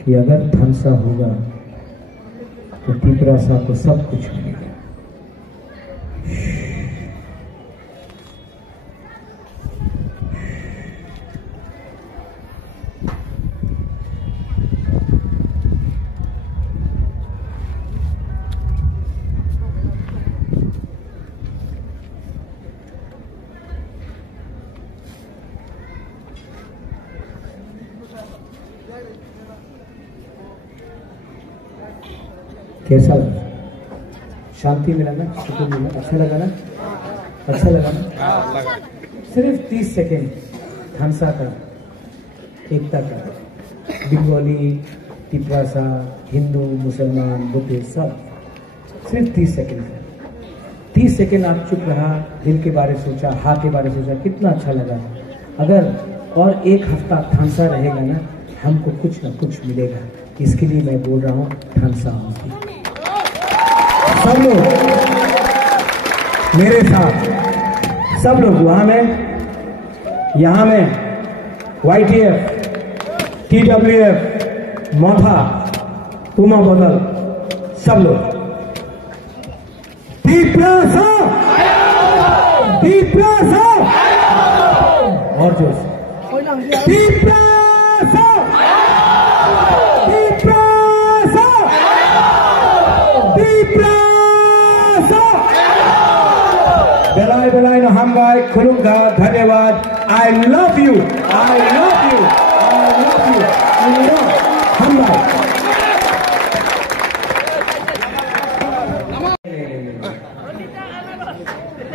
कि अगर थानसा होगा तो तिपरासा को सब कुछ मिलेगा। कैसा लगा? शांति मिला ना, सुकून मिला, अच्छा लगा ना? अच्छा लगा ना? सिर्फ 30 सेकेंड थानसा का, एकता का, बंगाली, तिपरासा, हिंदू, मुसलमान, बुद्धिस्ट, सब सिर्फ 30 सेकेंड है। 30 सेकेंड आप चुप रहा, दिल के बारे सोचा, हाथ के बारे सोचा, कितना अच्छा लगा। अगर और एक हफ्ता थानसा रहेगा ना, हमको कुछ ना कुछ मिलेगा। इसके लिए मैं बोल रहा हूँ थानसा होगी। सब लोग मेरे साथ, सब लोग वहां में, यहां में, YTF, TWF, मोथा, पुमा बदल, सब लोग तिपरासा, तिपरासा, और जोर से तिपरासा, तिपरासा, तिपरासा। बेलाय बेलाय नहामबाय खुलुमगा, धन्यवाद। I love you, I love you, I love you, हमबाय।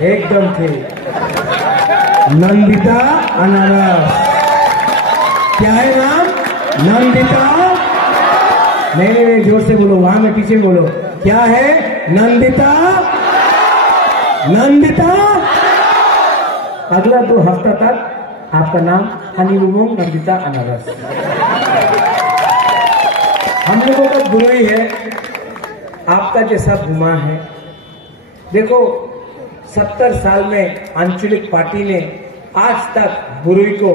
एकदम थे नंदिता अनारस। क्या है नाम? नंदिता। नहीं, जोर से बोलो, वहां में पीछे बोलो। क्या है? नंदिता, नंदिता। अगला 2 हफ्ता तक आपका नाम हनीमून नंदिता अनारस। हम लोगों का गुरु ही है, आपका जैसा घुमा है। देखो 70 साल में आंचलिक पार्टी ने आज तक बुरुई को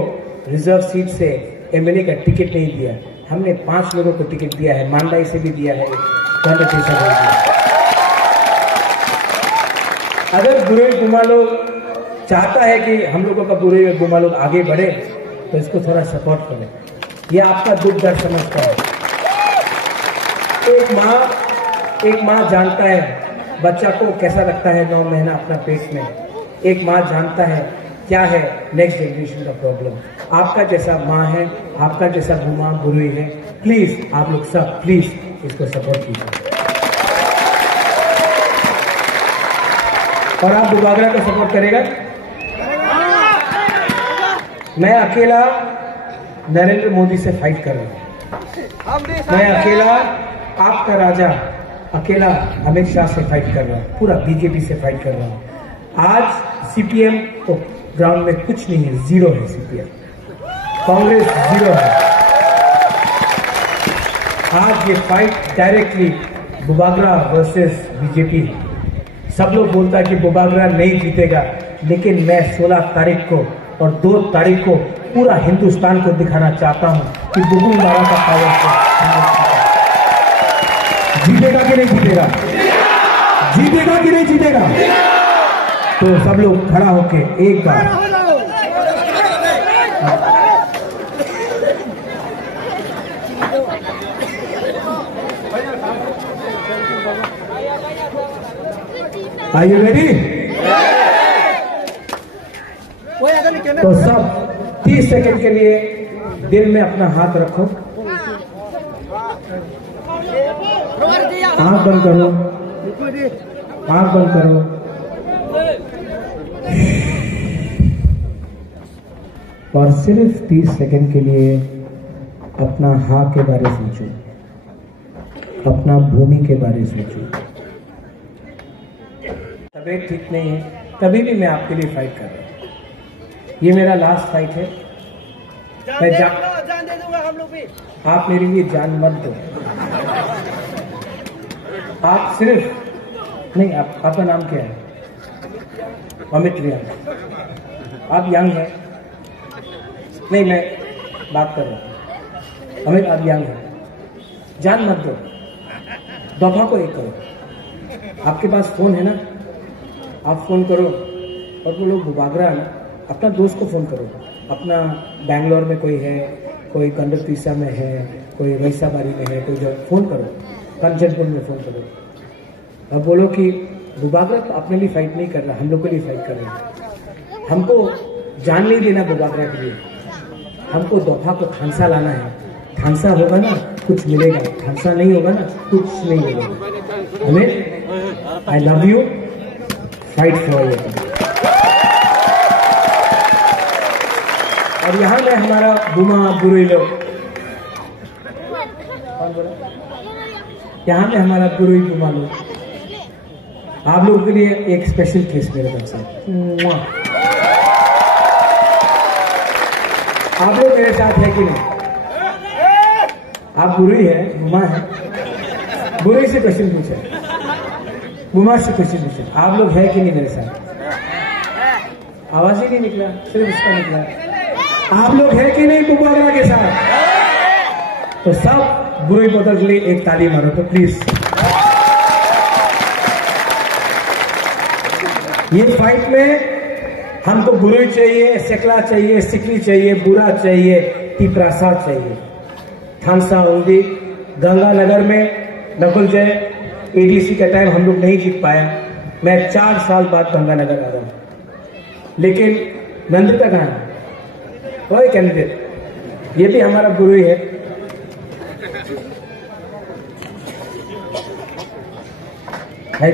रिजर्व सीट से MLA का टिकट नहीं दिया। हमने 5 लोगों को टिकट दिया है, मांडाई से भी दिया है, अगर बुरुई गुमा लोग चाहता है कि हम लोगों का बुरुई में गुमा लोग आगे बढ़े तो इसको थोड़ा सपोर्ट करें। ये आपका दुख दर्द समझता है। एक माँ जानता है बच्चा को कैसा लगता है 9 महीना अपना पेट में। एक माँ जानता है क्या है नेक्स्ट जनरेशन का प्रॉब्लम। आपका जैसा माँ है, आपका जैसा गुमा बुरुई है। प्लीज आप लोग सब प्लीज इसको सपोर्ट कीजिए। और आप बुबागरा को सपोर्ट करेगा। मैं अकेला नरेंद्र मोदी से फाइट कर रहा हूं। मैं अकेला आपका राजा, अकेला अमित शाह से फाइट कर रहा हूं, पूरा BJP से फाइट कर रहा हूं। आज CPM तो ग्राउंड में कुछ नहीं है, 0 है CPM। कांग्रेस 0 है। आज ये fight directly Bubagra versus BJP है। सब लोग बोलता है कि बुबागरा नहीं जीतेगा, लेकिन मैं 16 तारीख को और 2 तारीख को पूरा हिंदुस्तान को दिखाना चाहता हूं कि बुबागरा का पावर जीतेगा कि नहीं जीतेगा, जीतेगा कि नहीं जीतेगा। तो सब लोग खड़ा होके एक बार Are you ready? तो सब 30 सेकंड के लिए दिल में अपना हाथ रखो, आंख बंद करो, आंख बंद करो। और सिर्फ 30 सेकंड के लिए अपना हाँ के बारे सोचो, अपना भूमि के बारे सोचो। तबीयत ठीक नहीं है, तभी भी मैं आपके लिए फाइट कर रहा हूँ। ये मेरा लास्ट फाइट है। मैं जान दे दूंगा हम लोग भी। आप मेरे लिए जान मत दो। आप सिर्फ नहीं, आपका नाम क्या है? अमित रियांग। आप यंग हैं? नहीं, मैं बात कर रहा हूँ। अमित, आप यंग हैं, जान मत दो, दफा को एक करो। आपके पास फोन है ना, आप फोन करो और वो लोग बुबागरा है ना, अपना दोस्त को फोन करो, अपना बैंगलोर में कोई है, कोई कंडतीसा में है, कोई रईसाबारी में है, कोई जो फोन करो, कंचनपुर में फोन करो और बोलो कि बुबागरा तो अपने लिए फाइट नहीं कर रहा, हम लोग के लिए फाइट कर रहा है। हमको जान नहीं देना बुबागरा के लिए, हमको दोफा को थानसा लाना है। थानसा होगा ना कुछ मिलेगा, थानसा नहीं होगा ना कुछ नहीं मिलेगा। हमें I love you, fight for you. और यहाँ में हमारा बुमा बुरुई लोग, कौन बोला? यहाँ में हमारा बुरुई बुमा लोग, आप लोगों के लिए एक स्पेशल केस मेरे तरफ से। आप लोग मेरे साथ है कि नहीं? आप बुरुई है, बुमा है, बुरुई से क्वेश्चन पूछे, बुमा से क्वेश्चन पूछे, आप लोग है कि नहीं मेरे साथ? आवाज ही नहीं निकला, सिर्फ उसका निकला। आप लोग है कि नहीं बुबागरा के साथ? तो सब बुरुई बोतल के लिए एक ताली मारो तो प्लीज। ये फाइट में हमको बुरुई चाहिए, सेकला चाहिए, सिकली चाहिए, बुरा चाहिए, तिपरासा चाहिए। थानसा उंदी गंगानगर में नकुल जय एडीसी का टाइम हम लोग नहीं जीत पाया। मैं 4 साल बाद गंगानगर आ रहा हूं, लेकिन नंदिता कहां है? वही कैंडिडेट, ये भी हमारा बुरुई है। भाई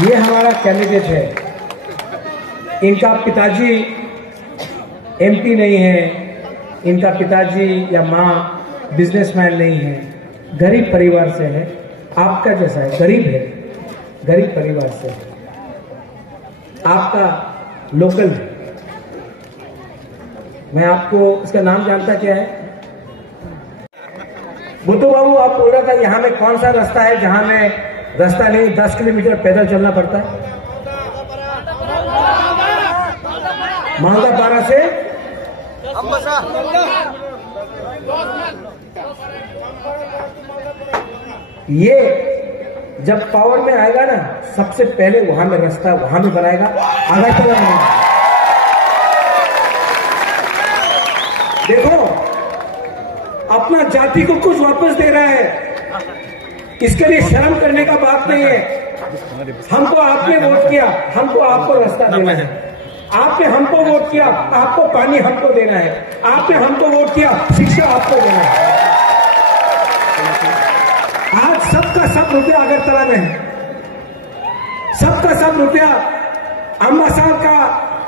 ये हमारा कैंडिडेट है। इनका पिताजी एमपी नहीं है, इनका पिताजी या माँ बिजनेसमैन नहीं है, गरीब परिवार से है, आपका जैसा है, गरीब है, गरीब परिवार से है, आपका लोकल है। मैं आपको इसका नाम जानता क्या है? बुद्धू बाबू, आप बोल रहा था यहाँ में कौन सा रास्ता है जहां में रास्ता नहीं, 10 किलोमीटर पैदल चलना पड़ता है? मांगापारा से ये जब पावर में आएगा ना, सबसे पहले वहां में रास्ता वहां में बनाएगा, आगरतला में। देखो, अपना जाति को कुछ वापस दे रहा है, इसके लिए शर्म करने का बात नहीं है। हमको आपने वोट किया, हमको आपको रास्ता देना है। आपने हमको वोट किया, आपको पानी हमको देना है। आपने हमको वोट किया, शिक्षा आपको देना है। आज सबका सब रुपया अगरतला में है, सबका सब रुपया अम्बासार का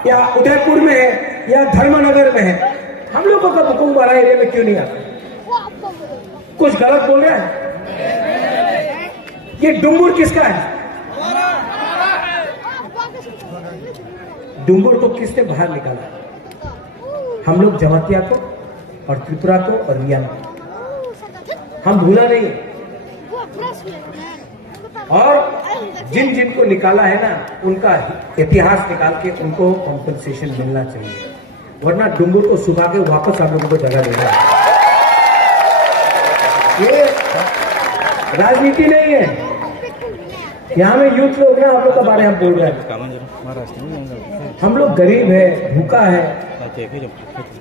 या उदयपुर में है या धर्मनगर में है। हम लोगों का बुकुमवाड़ा एरिया में क्यों नहीं आता? कुछ गलत बोल रहे हैं? ये डुंगुर किसका है? डुंगुर को किसने बाहर निकाला? हम लोग जमातिया को और त्रिपुरा को और रिया को। हम भूला नहीं। और जिन जिन को निकाला है ना, उनका इतिहास निकाल के उनको कॉम्पेंसेशन मिलना चाहिए, वरना डुंगुर को सुखा के वापस आप लोगों को जगह देना है। ये राजनीति नहीं है। यहाँ में यूथ लोग हैं, आप लोग का बारे में बोल रहे हैं। हम लोग गरीब है, भूखा है।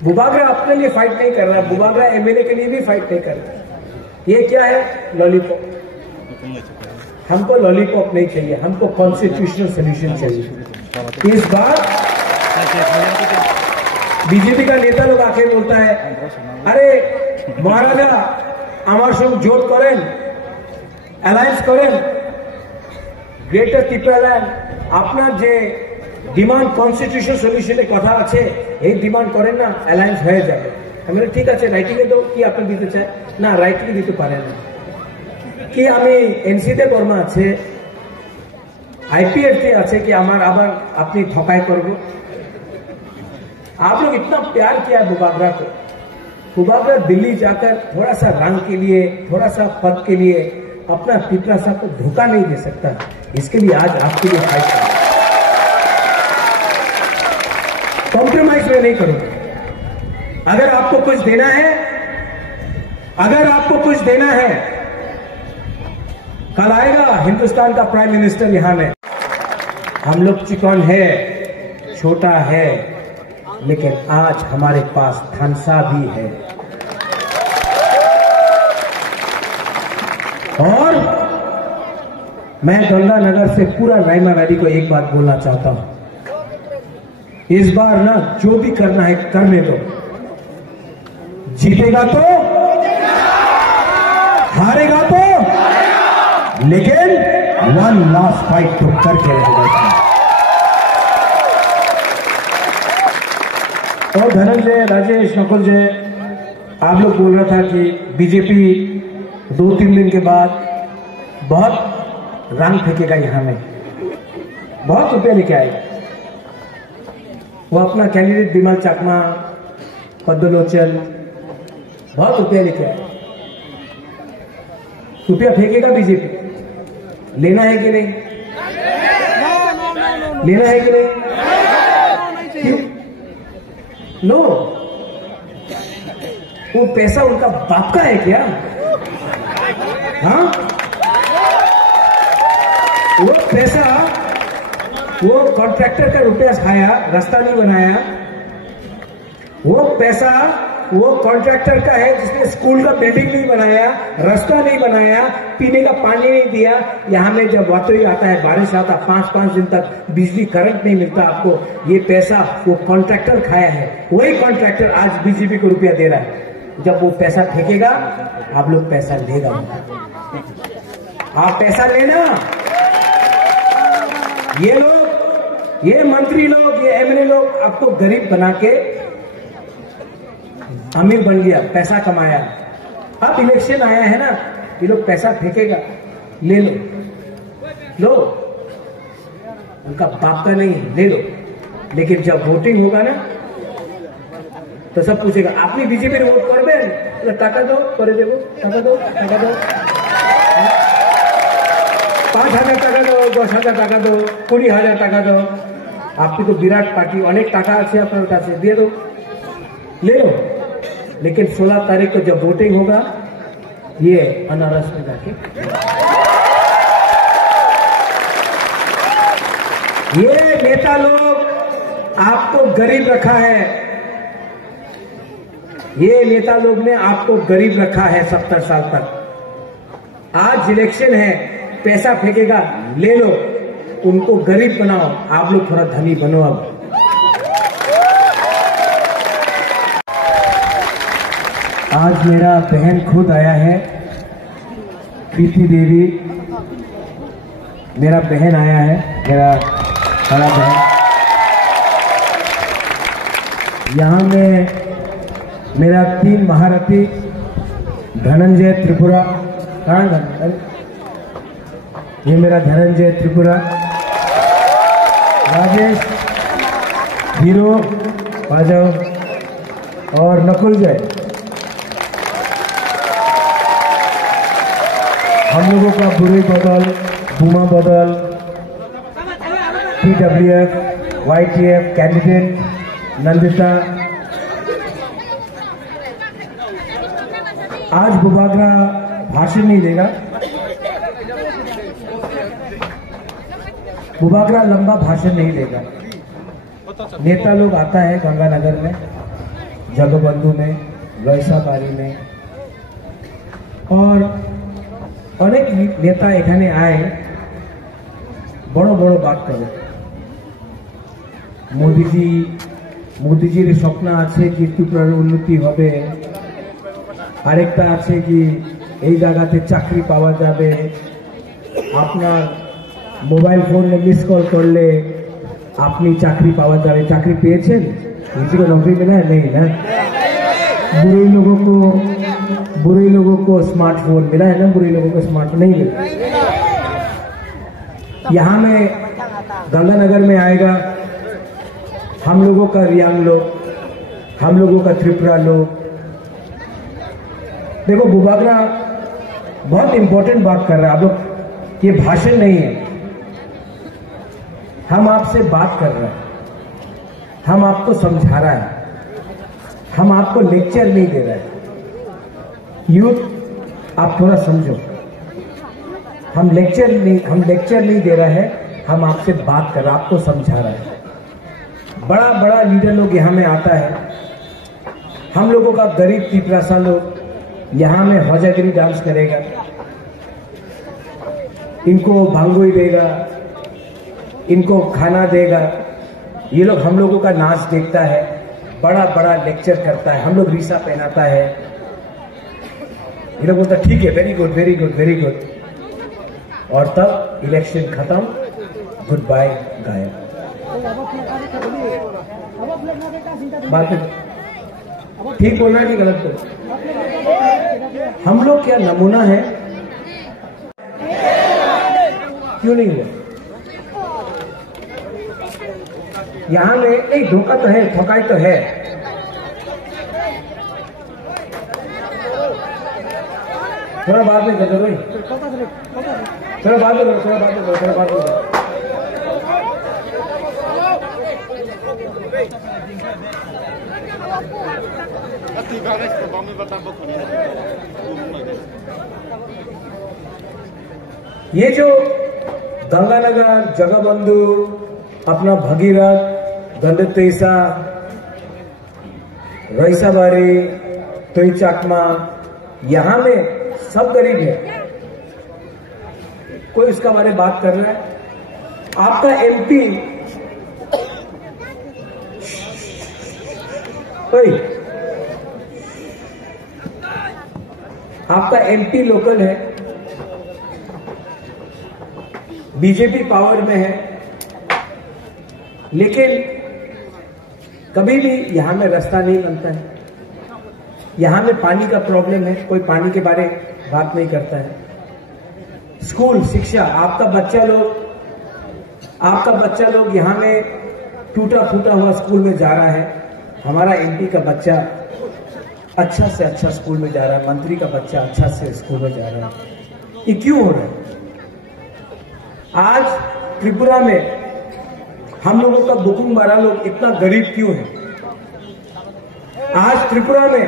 बुबागरा अपने लिए फाइट नहीं कर रहा, बुबागरा एमएलए के लिए भी फाइट नहीं कर रहा। ये क्या है? लॉलीपॉप। हमको लॉलीपॉप नहीं चाहिए, हमको कॉन्स्टिट्यूशनल सोल्यूशन चाहिए। इस बार बीजेपी का नेता लोग आके बोलता है, अरे महाराजा আমার সঙ্গে জোট করেন, অ্যালায়েন্স করেন, গ্রেটার ত্রিপুরাল্যান্ড আপনার যে ডিমান্ড কনস্টিটিউশন সলিউশনের কথা আছে, এই ডিমান্ড করেন না, অ্যালায়েন্স হয়ে যাবে। আমি ঠিক আছে, রাইটিংয়ে দাও, কি আপনি দিতে চায়? না, রাইটিংয়ে দিতে পারেন না। কি আমি এনসিতে বর্মা আছে, आईपीएफ আছে कि আমার আবার আপনি ঠকাই করব? आप लोग इतना प्यार किया बुबागरा को। बुबागरा दिल्ली जाकर थोड़ा सा रंग के लिए, थोड़ा सा पद के लिए अपना पिपरा साहब को धोखा नहीं दे सकता। इसके लिए आज आपके लिए फाइट कर रहा है। कॉम्प्रोमाइज मैं नहीं करूंगा। अगर आपको कुछ देना है, अगर आपको कुछ देना है, कल आएगा हिंदुस्तान का प्राइम मिनिस्टर यहां में। हम लोग चिकन है, छोटा है, लेकिन आज हमारे पास थानसा भी है। और मैं गंगानगर से पूरा रायमा वैली को एक बात बोलना चाहता हूं, इस बार ना जो भी करना है करने दो। जीतेगा तो, हारेगा तो, लेकिन वन लास्ट फाइट तो करके रहेगा। और धनंजय, राजेश, नकुल जय, आप लोग बोल रहा था कि बीजेपी 2-3 दिन के बाद बहुत रंग फेंकेगा यहां में, बहुत रुपया लेके आएगा। वो अपना कैंडिडेट विमल चाकमा, पद्मलोचन, बहुत रुपया लेके आए। रुपया फेंकेगा बीजेपी। लेना है कि नहीं? लेना है कि नहीं? क्यों? लो, वो पैसा उनका बाप का है क्या? हाँ, वो पैसा वो कॉन्ट्रैक्टर का रुपया खाया, रास्ता नहीं बनाया। वो पैसा वो कॉन्ट्रैक्टर का है जिसने स्कूल का बिल्डिंग नहीं बनाया, रास्ता नहीं बनाया, पीने का पानी नहीं दिया। यहां में जब वातोई आता है, बारिश आता, 5-5 दिन तक बिजली करंट नहीं मिलता आपको। ये पैसा वो कॉन्ट्रैक्टर खाया है। वही कॉन्ट्रैक्टर आज बीजेपी को रुपया दे रहा है। जब वो पैसा फेंकेगा, आप लोग पैसा लेगा। आप पैसा लेना। ये लोग, ये मंत्री लोग, ये एमएलए लोग आपको गरीब बना के अमीर बन गया, पैसा कमाया। अब इलेक्शन आया है ना, ये लोग पैसा फेंकेगा, ले लो, लो, उनका बाप का नहीं, ले लो। लेकिन जब वोटिंग होगा ना, तो सब पूछेगा आपने बीजेपी रे वोट करबेन? टाका दो, करे देबो, टाका दो, टाका दो, 5,000 টাকা दो, 10,000 টাকা दो, 20,000 টাকা दो। आपकी तो विराट पार्टी, अनेक टाका আছে আপনার কাছে, দিয়ে दो, ले लो। लेकिन 16 तारीख को जब वोटिंग होगा, ये अनारस में जाके ये नेता लोग आपको गरीब रखा है। ये नेता लोग ने आपको गरीब रखा है 70 साल तक। आज इलेक्शन है, पैसा फेंकेगा, ले लो, उनको गरीब बनाओ, आप लोग थोड़ा धनी बनो। अब आज मेरा बहन खुद आया है, प्रीति देवी, मेरा बहन आया है, मेरा बड़ा बहन। यहाँ में मेरा 3 महारथी, धनंजय त्रिपुरा, कहाँ धनंजय? ये मेरा धनंजय त्रिपुरा, राजेश हीरो बाजाओ और नकुल जय। हम लोगों का बुरी बदल, बुमा बदल, PWF, YTF कैंडिडेट नंदिता। आज बुबागरा भाषण नहीं देगा। बुबागरा लंबा भाषण नहीं देगा। नेता लोग आता है गंगानगर में, जगबंधु में, वैसाबारी में, और अनेक नेता এখানে आए, बड़ो बड़ो बात करे। मोदीजीर स्वप्न आछे कि त्रिपुरार उन्नति होबे, आरेकटा आछे कि এই জায়গাতে চাকরি পাওয়া যাবে, আপনার মোবাইল ফোনে মিস কল করলে আপনি চাকরি পাওয়া যাবে। চাকরি পেয়েছেন? किसी को नौकरी मिला है? नहीं ना। बुरे लोगों को स्मार्टफोन मिला है ना, बुरे लोगों को स्मार्टफोन नहीं मिला। यहाँ में गंगानगर में आएगा हम लोगों का रियांग लोग, हम लोगों का त्रिपुरा लोग। देखो बुबागरा बहुत इंपॉर्टेंट बात कर रहा है। आप लोग, ये भाषण नहीं है, हम आपसे बात कर रहे हैं। हम आपको समझा रहा है, हम आपको लेक्चर नहीं दे रहे हैं। यूथ आप थोड़ा समझो, हम लेक्चर नहीं दे रहे हैं, हम आपसे बात कर, आपको समझा रहे हैं। बड़ा बड़ा लीडर लोग यहाँ में आता है, हम लोगों का गरीब तिपरासा लोग यहाँ में हौजागिरी डांस करेगा, इनको भांगोई देगा, इनको खाना देगा, ये लोग हम लोगों का नाच देखता है, बड़ा बड़ा लेक्चर करता है, हम लोग रीसा पहनाता है, ये लोग बोलता ठीक है, very good very good very good, और तब इलेक्शन खत्म, गुड बाय गायब। बात ठीक बोलना नहीं गलत तो हम लोग क्या नमूना है, क्यों नहीं हुआ? यहां में एक धोखा तो है, ठकाई तो है। थोड़ा बाद में कर दो भाई, थोड़ा बाद में करो, थोड़ा बाद में करो, थोड़ा बाद में करो। ये जो गंगानगर, जगबंधु, अपना भगीरथ, गंडतेसा, रईसाबारी, तोई चाकमा, यहां में सब गरीब है, कोई उसका बारे में बात कर रहा है? आपका एमपी आपका एमपी लोकल है, बीजेपी पावर में है, लेकिन कभी भी यहां में रास्ता नहीं बनता है, यहां में पानी का प्रॉब्लम है, कोई पानी के बारे में बात नहीं करता है। स्कूल शिक्षा, आपका बच्चा लोग यहां में टूटा फूटा हुआ स्कूल में जा रहा है, हमारा एमपी का बच्चा अच्छा से अच्छा स्कूल में जा रहा है, मंत्री का बच्चा अच्छा से स्कूल में जा रहा है। ये क्यों हो रहा है? आज त्रिपुरा में हम लोगों का बुकुंग बारा लोग इतना गरीब क्यों है? आज त्रिपुरा में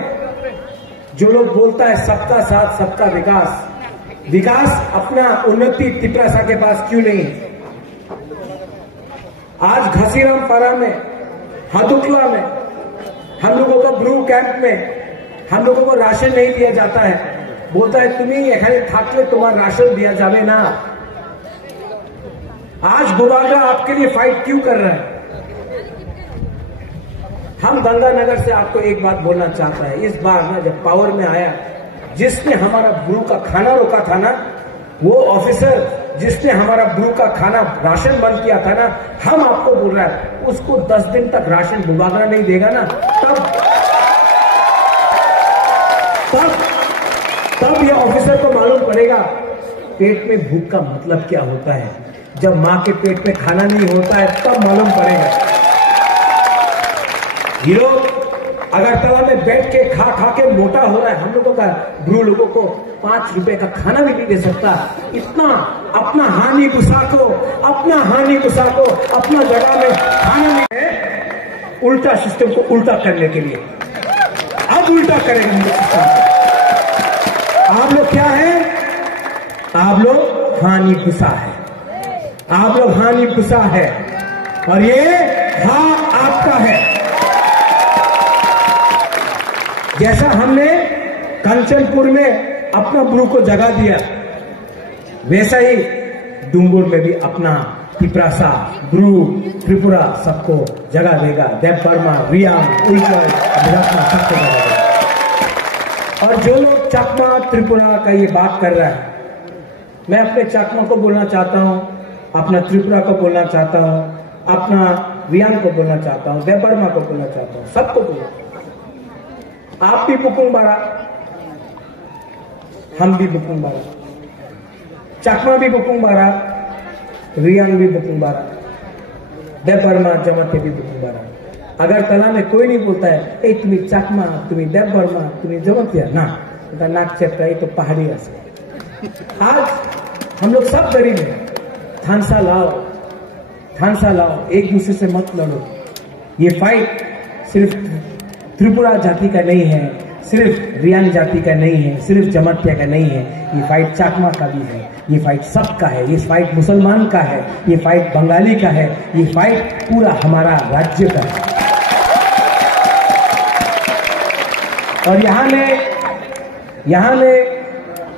जो लोग बोलता है सबका साथ सबका विकास, विकास अपना उन्नति तिपरासा के पास क्यों नहीं है? आज घसीराम पारा में, हाथुकला में, हम लोगों का ब्रू कैंप में हम लोगों को राशन नहीं दिया जाता है, बोलता है तुम्हें एखाने थाकले तुम्हारा राशन दिया जावे ना। आज बुबागा आपके लिए फाइट क्यों कर रहा है? हम गंगानगर से आपको एक बात बोलना चाहता है, इस बार ना जब पावर में आया, जिसने हमारा ब्रू का खाना रोका था ना, वो ऑफिसर जिसने हमारा ब्रू का खाना राशन बंद किया था ना, हम आपको बोल रहा है उसको 10 दिन तक राशन बुबागा नहीं देगा ना, तब ये ऑफिसर को मालूम पड़ेगा पेट में भूख का मतलब क्या होता है। जब मां के पेट में खाना नहीं होता है तब मालूम पड़ेगा। ये लोग अगरतला में बैठ के खा के मोटा हो रहा है, हम लोगों का ब्रू लोगों को 5 रुपए का खाना भी नहीं दे सकता। इतना अपना हानि गुस्सा को अपना जगह में खाना नहीं है, उल्टा सिस्टम को उल्टा करने के लिए अब उल्टा करेंगे। आप लोग क्या है? आप लोग हानि गुस्सा है, आप लोग हानि गुस्सा है, और ये आपका है। जैसा हमने कंचनपुर में अपना ब्रू को जगह दिया, वैसा ही डूंगुर में भी अपना तिपरासा, ब्रू, त्रिपुरा सबको जगह देगा। देव बर्मा, रियाम, उल्चर, सबको जगह देगा। और जो लोग चकमा त्रिपुरा का ये बात कर रहा है, मैं अपने चकमा को बोलना चाहता हूं, अपना त्रिपुरा को बोलना चाहता हूं, अपना रियाम को बोलना चाहता हूं, देव बर्मा को बोलना चाहता हूं, सबको बोलना। आप भी बुकुंग बारा, हम भी बुकुंग बारा, चकमा भी बुकुंग बारा, रियांग भी बुकुंग बारा, देव बर्मा जमाते भी बुकुंग बारा। अगर तला में कोई नहीं बोलता है ए तुम्हें चकमा, तुम्हें देव बर्मा, तुम्हें जमातिया ना, तो नाक चेपता है, तो पहाड़ी रास्ते। आज हम लोग सब गरीब हैं, थानसा लाओ, एक दूसरे से मत लड़ो। ये फाइट सिर्फ त्रिपुरा जाति का नहीं है, सिर्फ रियान जाति का नहीं है, सिर्फ जमातिया का नहीं है, ये फाइट चाकमा का भी है, ये फाइट सबका है, ये फाइट मुसलमान का है, ये फाइट बंगाली का है, ये फाइट पूरा हमारा राज्य का है। और यहाँ में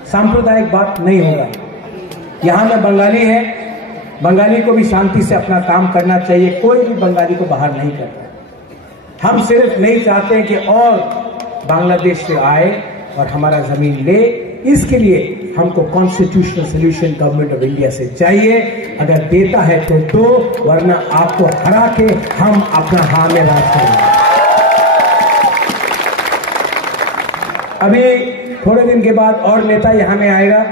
सांप्रदायिक बात नहीं होगा। यहाँ में बंगाली है, बंगाली को भी शांति से अपना काम करना चाहिए, कोई भी बंगाली को बाहर नहीं करता। हम सिर्फ नहीं चाहते कि और बांग्लादेश से आए और हमारा जमीन ले, इसके लिए हमको constitutional solution government of India से चाहिए। अगर देता है तो दो, वरना आपको हरा के हम अपना हाँ में राज करेंगे। अभी थोड़े दिन के बाद और नेता यहां में आएगा।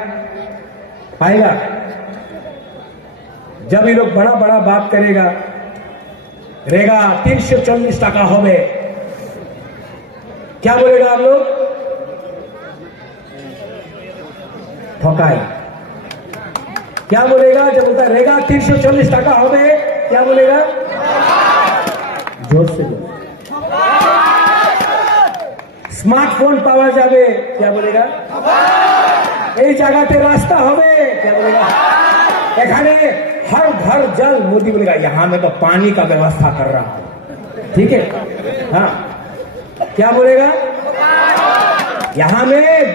जब ये लोग बड़ा बड़ा बात करेगा, रेगा 340 टाका हो गए, क्या बोलेगा आप लोग? ठोकाए। क्या बोलेगा जब बोलता है रेगा 340 टाका हो गए? क्या बोलेगा? जोर से बोलो। स्मार्टफोन पावा जावे, क्या बोलेगा? এই জায়গাতে रास्ता হবে, क्या बोलेगा? এখানে हर घर जल, मोदी बोलेगा यहां में तो पानी का व्यवस्था कर रहा हूं। ठीक है, हाँ, क्या बोलेगा? यहां में